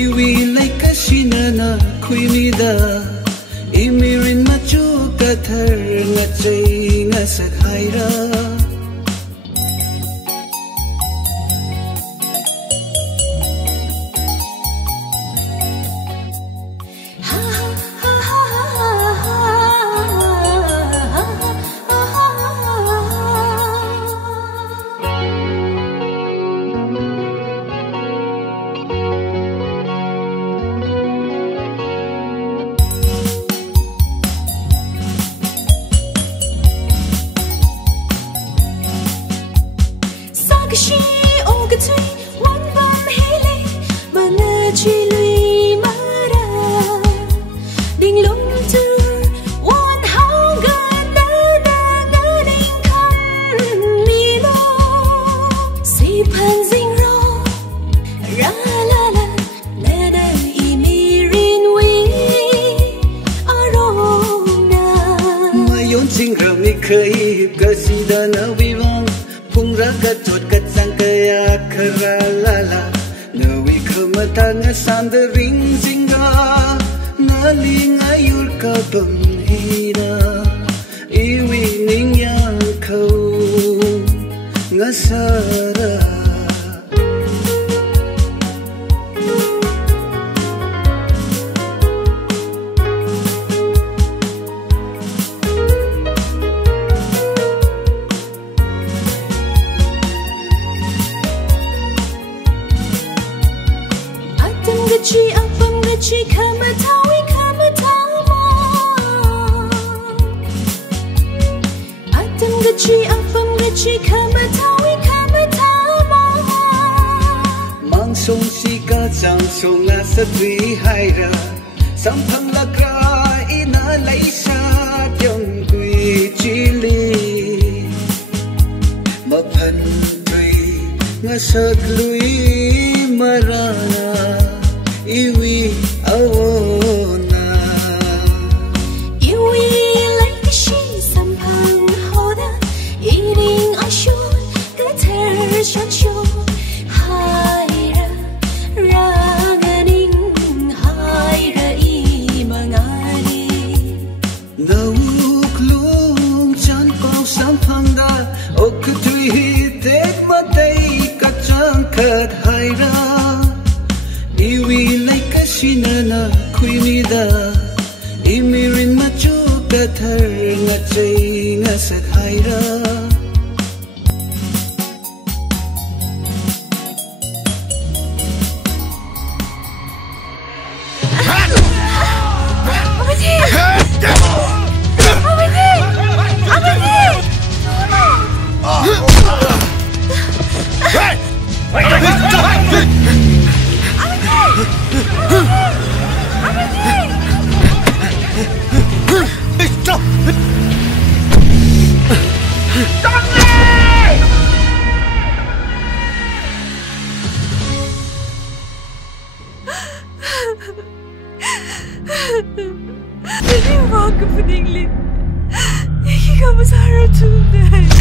iwi lai kasinana khuimida imirin machu kathar ngachai ngasakhaira She ogatui one bam hele bana chilui mara ding lung tu one how ga na ding kan mi lo si pan zing ro ra la la na I mi rin wi arona mayon sing ram ni khai ka si da na wi wang phung ra ka chot ka sang ka ya khara la la no wi khamata nga san the ring singa na ling ayur ka bam hira iwi ning yang khau nga sara Gachi apam gachi kamatawi kamatama Atam gachi apam gachi kamatawi kamatama Mang song si ka chang song nga sa tui haira Samphang lakra ina lai sa tiang kui chili Maphan tui nga sak lui marana iwi awona Iwi like she samphang hoda eating I should get her shot show haira ranganing haira imangani Nauk lung chan pao samphang da ok tui tek matay ka chang kat haira iwi lai kasinana khuimida imirin machu kathar ngachai ngasakhaira Jadi wakaf peninglit. Iki kamu sarap tunai.